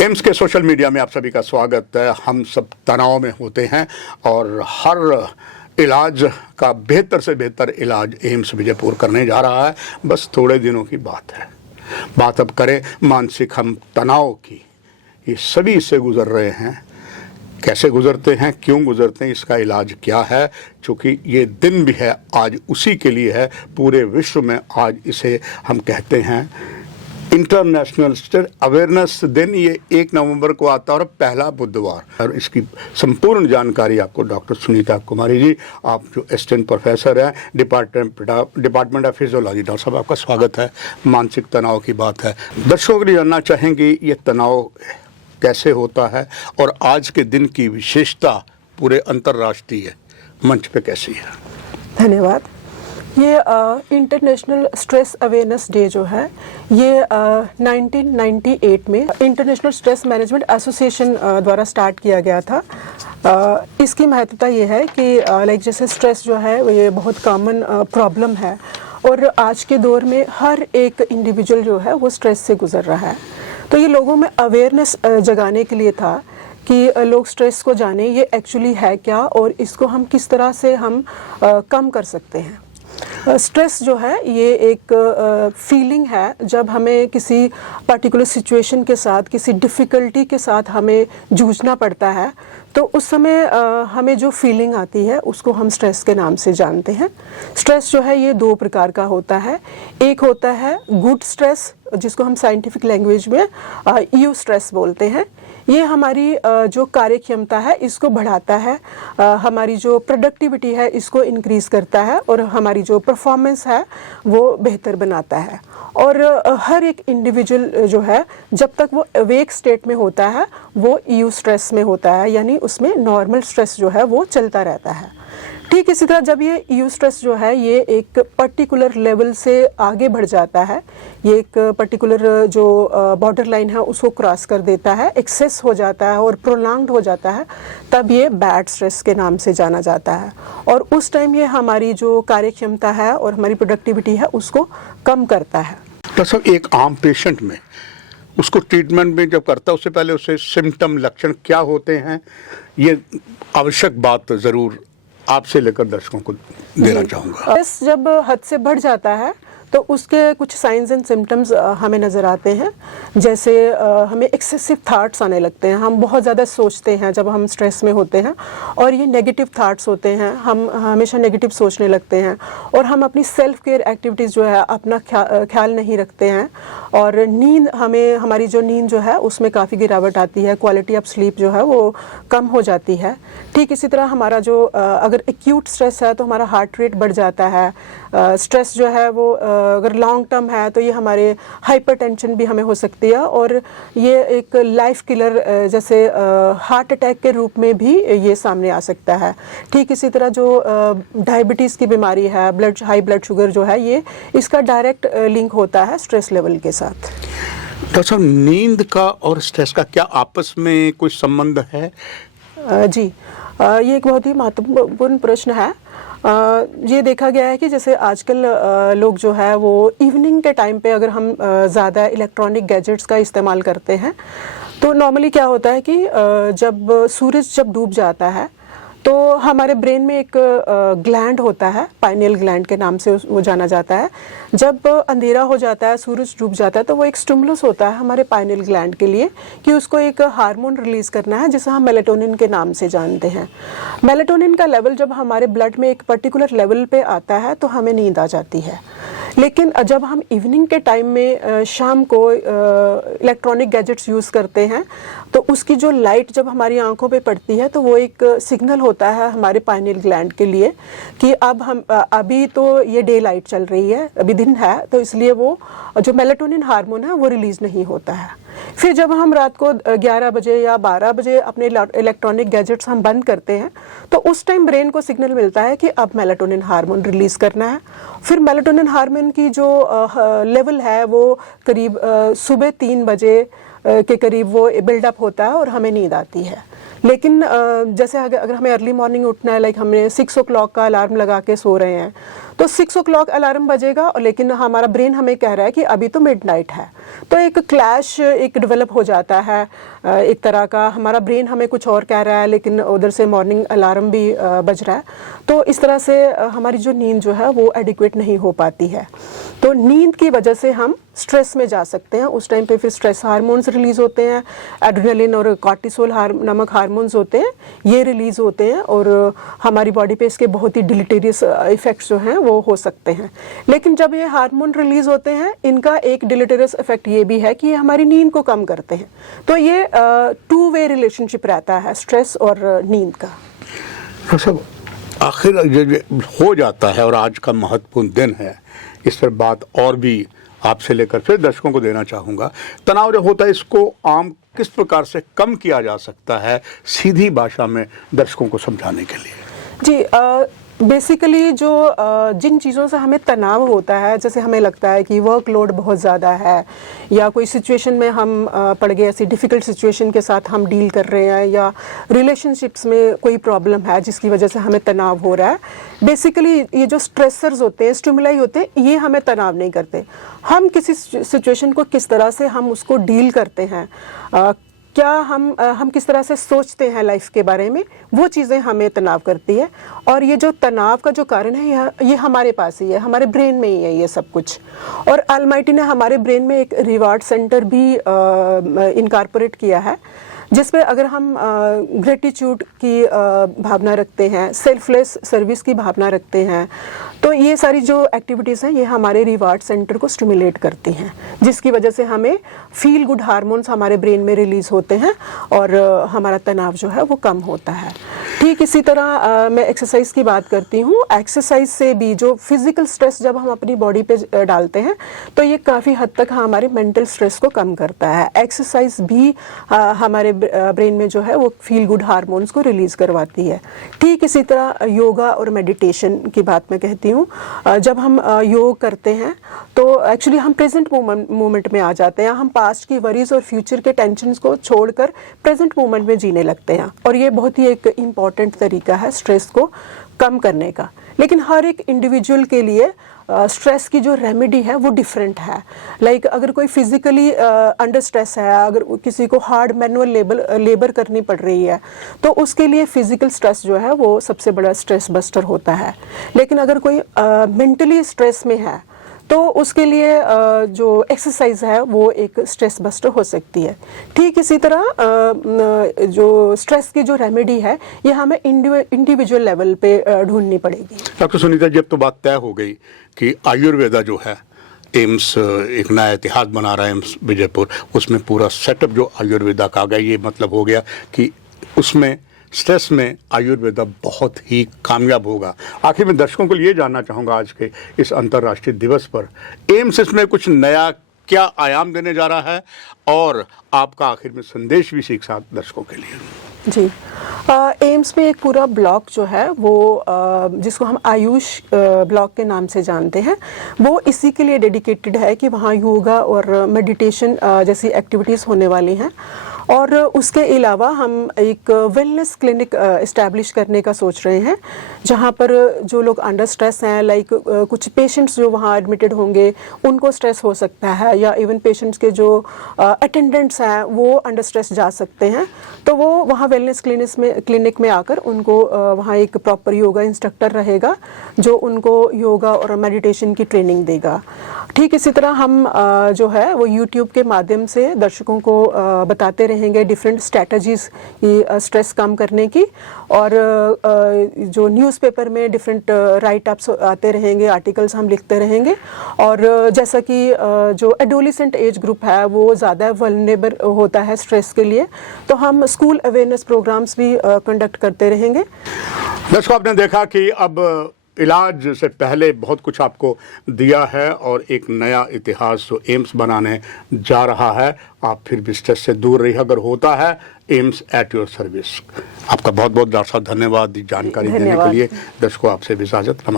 AIIMS के social media में आप सभी का स्वागत है। हम सब तनाव में होते हैं और हर इलाज का बेहतर से बेहतर इलाज एम्स विजयपुर करने जा रहा है। बस थोड़े दिनों की बात है। बात अब करें मानसिक हम तनाव की। ये सभी इससे गुजर रहे हैं। कैसे गुजरते हैं, क्यों गुजरते हैं, इसका इलाज क्या है। चूँकि ये दिन भी है आज उसी के लिए है। पूरे विश्व में आज इसे हम कहते हैं इंटरनेशनल स्ट्रेस अवेयरनेस दिन। ये 1 नवंबर को आता है और पहला बुधवार। और इसकी संपूर्ण जानकारी आपको डॉक्टर सुनीता कुमारी जी, आप जो असिस्टेंट प्रोफेसर हैं डिपार्टमेंट ऑफ फिजियोलॉजी। डॉक्टर साहब आपका स्वागत है। मानसिक तनाव की बात है। दर्शकों के लिए जानना चाहेंगे ये तनाव कैसे होता है और आज के दिन की विशेषता पूरे अंतर्राष्ट्रीय मंच पे कैसी है। धन्यवाद। ये इंटरनेशनल स्ट्रेस अवेयरनेस डे जो है ये 1998 में इंटरनेशनल स्ट्रेस मैनेजमेंट एसोसिएशन द्वारा स्टार्ट किया गया था। इसकी महत्वता ये है कि जैसे स्ट्रेस जो है ये बहुत कॉमन प्रॉब्लम है और आज के दौर में हर एक इंडिविजुअल जो है वो स्ट्रेस से गुजर रहा है। तो ये लोगों में अवेयरनेस जगाने के लिए था कि लोग स्ट्रेस को जाने ये एक्चुअली है क्या और इसको हम किस तरह से हम कम कर सकते हैं। स्ट्रेस जो है ये एक फीलिंग है जब हमें किसी पर्टिकुलर सिचुएशन के साथ, किसी डिफ़िकल्टी के साथ हमें जूझना पड़ता है, तो उस समय हमें जो फीलिंग आती है उसको हम स्ट्रेस के नाम से जानते हैं। स्ट्रेस जो है ये 2 प्रकार का होता है। एक होता है गुड स्ट्रेस, जिसको हम साइंटिफिक लैंग्वेज में यू स्ट्रेस बोलते हैं। ये हमारी जो कार्य क्षमता है इसको बढ़ाता है, हमारी जो प्रोडक्टिविटी है इसको इंक्रीज़ करता है और हमारी जो परफॉर्मेंस है वो बेहतर बनाता है। और हर एक इंडिविजुअल जो है जब तक वो अवेक स्टेट में होता है वो यू स्ट्रेस में होता है, यानी उसमें नॉर्मल स्ट्रेस जो है वो चलता रहता है। ठीक इसी तरह जब ये यू स्ट्रेस जो है ये एक पर्टिकुलर लेवल से आगे बढ़ जाता है, ये एक पर्टिकुलर जो बॉर्डर लाइन है उसको क्रॉस कर देता है, एक्सेस हो जाता है और प्रोलॉन्ग्ड हो जाता है, तब ये बैड स्ट्रेस के नाम से जाना जाता है। और उस टाइम ये हमारी जो कार्य क्षमता है और हमारी प्रोडक्टिविटी है उसको कम करता है। डॉक्टर साहब, एक आम पेशेंट में उसको ट्रीटमेंट में जब करता है उससे पहले उससे सिम्टम लक्षण क्या होते हैं, ये आवश्यक बात ज़रूर आपसे लेकर दर्शकों को देना चाहूँगा। स्ट्रेस जब हद से बढ़ जाता है तो उसके कुछ साइंस एंड सिम्टम्स हमें नज़र आते हैं। जैसे हमें एक्सेसिव थाट्स आने लगते हैं, हम बहुत ज़्यादा सोचते हैं जब हम स्ट्रेस में होते हैं और ये नेगेटिव थाट्स होते हैं, हम हमेशा नेगेटिव सोचने लगते हैं और हम अपनी सेल्फ केयर एक्टिविटीज़ जो है अपना ख्याल नहीं रखते हैं। और नींद हमारी जो नींद जो है उसमें काफ़ी गिरावट आती है, क्वालिटी ऑफ स्लीप जो है वो कम हो जाती है। ठीक इसी तरह हमारा जो अगर एक्यूट स्ट्रेस है तो हमारा हार्ट रेट बढ़ जाता है। स्ट्रेस जो है वो अगर लॉन्ग टर्म है तो ये हमारे हाइपरटेंशन भी हमें हो सकती है और ये एक लाइफ किलर जैसे हार्ट अटैक के रूप में भी ये सामने आ सकता है। ठीक इसी तरह जो डायबिटीज़ की बीमारी है, हाई ब्लड शुगर जो है, ये इसका डायरेक्ट लिंक होता है स्ट्रेस लेवल के साथ। डॉक्टर साहब, नींद का और स्ट्रेस का क्या आपस में कोई संबंध है? जी, ये एक बहुत ही महत्वपूर्ण प्रश्न है। ये देखा गया है कि जैसे आजकल लोग जो है वो इवनिंग के टाइम पे अगर हम ज़्यादा इलेक्ट्रॉनिक गैजेट्स का इस्तेमाल करते हैं तो नॉर्मली क्या होता है कि जब सूरज डूब जाता है तो हमारे ब्रेन में एक ग्लैंड होता है, पाइनियल ग्लैंड के नाम से वो जाना जाता है। जब अंधेरा हो जाता है, सूरज डूब जाता है, तो वो एक स्टिमुलस होता है हमारे पाइनियल ग्लैंड के लिए कि उसको एक हार्मोन रिलीज़ करना है जिसे हम मेलेटोनिन के नाम से जानते हैं। मेलेटोनिन का लेवल जब हमारे ब्लड में एक पर्टिकुलर लेवल पे आता है तो हमें नींद आ जाती है। लेकिन जब हम इवनिंग के टाइम में शाम को इलेक्ट्रॉनिक गैजेट्स यूज़ करते हैं तो उसकी जो लाइट जब हमारी आंखों पे पड़ती है तो वो एक सिग्नल होता है हमारे पाइनियल ग्लैंड के लिए कि अब हम अभी तो ये डे लाइट चल रही है, अभी दिन है, तो इसलिए वो जो मेलेटोनिन हार्मोन है वो रिलीज़ नहीं होता है। फिर जब हम रात को 11 बजे या 12 बजे अपने इलेक्ट्रॉनिक गैजेट्स हम बंद करते हैं तो उस टाइम ब्रेन को सिग्नल मिलता है कि अब मेलेटोनिन हार्मोन रिलीज़ करना है। फिर मेलेटोनिन हार्मोन की जो लेवल है वो करीब सुबह 3 बजे के करीब वो बिल्डअप होता है और हमें नींद आती है। लेकिन जैसे अगर हमें अर्ली मॉर्निंग उठना है, लाइक हमने 6 o'clock का अलार्म लगा के सो रहे हैं, तो 6 o'clock अलार्म बजेगा, लेकिन हमारा ब्रेन हमें कह रहा है कि अभी तो मिडनाइट है, तो एक क्लैश एक डेवलप हो जाता है, एक तरह का हमारा ब्रेन हमें कुछ और कह रहा है लेकिन उधर से मॉर्निंग अलार्म भी बज रहा है। तो इस तरह से हमारी जो नींद जो है वो एडिक्वेट नहीं हो पाती है। तो नींद की वजह से हम स्ट्रेस में जा सकते हैं। उस टाइम पे फिर स्ट्रेस हार्मोन्स रिलीज होते हैं, एड्रेनलिन और कॉर्टिसोल नामक हार्मोन्स होते हैं, ये रिलीज होते हैं और हमारी बॉडी पे इसके बहुत ही डिलीटेरियस इफेक्ट्स जो हैं वो हो सकते हैं। लेकिन जब ये हार्मोन रिलीज होते हैं, इनका एक डिलीटेरियस इफेक्ट ये भी है कि ये हमारी नींद को कम करते हैं। तो ये टू वे रिलेशनशिप रहता है स्ट्रेस और नींद का। डॉक्टर साहब, आखिर ये हो जाता है और आज का महत्वपूर्ण दिन है, इस पर बात और भी आपसे लेकर फिर दर्शकों को देना चाहूँगा। तनाव जो होता है इसको आम किस प्रकार से कम किया जा सकता है, सीधी भाषा में दर्शकों को समझाने के लिए? जी, बेसिकली जो जिन चीज़ों से हमें तनाव होता है, जैसे हमें लगता है कि वर्कलोड बहुत ज़्यादा है या कोई सिचुएशन में हम पड़ गए, ऐसी डिफ़िकल्ट सिचुएशन के साथ हम डील कर रहे हैं या रिलेशनशिप्स में कोई प्रॉब्लम है जिसकी वजह से हमें तनाव हो रहा है। बेसिकली ये जो स्ट्रेसर्स होते हैं, स्टिमुलाई होते हैं, ये हमें तनाव नहीं करते। हम किसी सिचुएशन को किस तरह से हम उसको डील करते हैं, क्या हम किस तरह से सोचते हैं लाइफ के बारे में, वो चीज़ें हमें तनाव करती है। और ये जो तनाव का जो कारण है ये हमारे पास ही है, हमारे ब्रेन में ही है ये सब कुछ। और ऑलमाइटी ने हमारे ब्रेन में एक रिवार्ड सेंटर भी इनकॉर्पोरेट किया है, जिसपे अगर हम ग्रेटिट्यूड की भावना रखते हैं, सेल्फलेस सर्विस की भावना रखते हैं, तो ये सारी जो एक्टिविटीज़ हैं ये हमारे रिवार्ड सेंटर को स्टिमुलेट करती हैं, जिसकी वजह से हमें फील गुड हार्मोन्स हमारे ब्रेन में रिलीज होते हैं और हमारा तनाव जो है वो कम होता है। ठीक इसी तरह मैं एक्सरसाइज की बात करती हूँ। एक्सरसाइज से भी जो फिजिकल स्ट्रेस जब हम अपनी बॉडी पे डालते हैं तो ये काफ़ी हद तक हमारे मेंटल स्ट्रेस को कम करता है। एक्सरसाइज भी हमारे ब्रेन में जो है वो फील गुड हार्मोन्स को रिलीज करवाती है। ठीक इसी तरह योगा और मेडिटेशन की बात मैं कहती हूँ। जब हम योग करते हैं तो एक्चुअली हम प्रेजेंट मोमेंट में आ जाते हैं, हम पास्ट की वरीज और फ्यूचर के टेंशन्स को छोड़कर प्रेजेंट मोमेंट में जीने लगते हैं, और ये बहुत ही एक इम्पॉर्टेंट तरीका है स्ट्रेस को कम करने का। लेकिन हर एक इंडिविजुअल के लिए स्ट्रेस की जो रेमेडी है वो डिफरेंट है। लाइक अगर कोई फिजिकली अंडर स्ट्रेस है, अगर किसी को हार्ड मैनुअल लेबर करनी पड़ रही है, तो उसके लिए फिजिकल स्ट्रेस जो है वो सबसे बड़ा स्ट्रेस बस्टर होता है। लेकिन अगर कोई मेंटली स्ट्रेस में है तो उसके लिए जो एक्सरसाइज है वो एक स्ट्रेस बस्टर हो सकती है। ठीक इसी तरह जो स्ट्रेस की जो रेमेडी है ये हमें इंडिविजुअल लेवल पे ढूंढनी पड़ेगी। डॉक्टर सुनीता जी, अब तो बात तय हो गई कि आयुर्वेदा जो है, एम्स एक नया इतिहास बना रहा है, एम्स विजयपुर, उसमें पूरा सेटअप जो आयुर्वेदा का आ गया, ये मतलब हो गया कि उसमें स्ट्रेस में आयुर्वेदा बहुत ही कामयाब होगा। आखिर में दर्शकों को लिए जानना चाहूँगा, आज के इस अंतर्राष्ट्रीय दिवस पर एम्स इसमें कुछ नया क्या आयाम देने जा रहा है और आपका आखिर में संदेश भी सीख साथ दर्शकों के लिए? जी, एम्स में एक पूरा ब्लॉक जो है वो जिसको हम आयुष ब्लॉक के नाम से जानते हैं, वो इसी के लिए डेडिकेटेड है कि वहाँ योगा और मेडिटेशन जैसी एक्टिविटीज़ होने वाली हैं। और उसके अलावा हम एक वेलनेस क्लिनिक इस्टेब्लिश करने का सोच रहे हैं, जहाँ पर जो लोग अंडर स्ट्रेस हैं, लाइक कुछ पेशेंट्स जो वहाँ एडमिटेड होंगे उनको स्ट्रेस हो सकता है, या इवन पेशेंट्स के जो अटेंडेंट्स हैं वो अंडर स्ट्रेस जा सकते हैं, तो वो वहाँ वेलनेस क्लिनिक में आकर उनको वहाँ एक प्रॉपर योगा इंस्ट्रक्टर रहेगा जो उनको योगा और मेडिटेशन की ट्रेनिंग देगा। ठीक इसी तरह हम जो है वो यूट्यूब के माध्यम से दर्शकों को बताते रहेंगे डिफरेंट स्ट्रैटेजीज की स्ट्रेस कम करने की, और जो न्यूज़पेपर में डिफरेंट राइट अप्स आते रहेंगे, आर्टिकल्स हम लिखते रहेंगे। और जैसा कि जो एडोलेसेंट एज ग्रुप है वो ज़्यादा वल्नरेबल होता है स्ट्रेस के लिए, तो हम स्कूल अवेयरनेस प्रोग्राम्स भी कंडक्ट करते रहेंगे। दर्शकों, आपने देखा कि अब इलाज से पहले बहुत कुछ आपको दिया है और एक नया इतिहास जो एम्स बनाने जा रहा है। आप फिर भी स्ट्रेस से दूर रहिए, अगर होता है एम्स एट योर सर्विस। आपका बहुत बहुत डॉक्टर साहब धन्यवाद जानकारी देने के लिए। दर्शकों, आपसे भी इजाजत।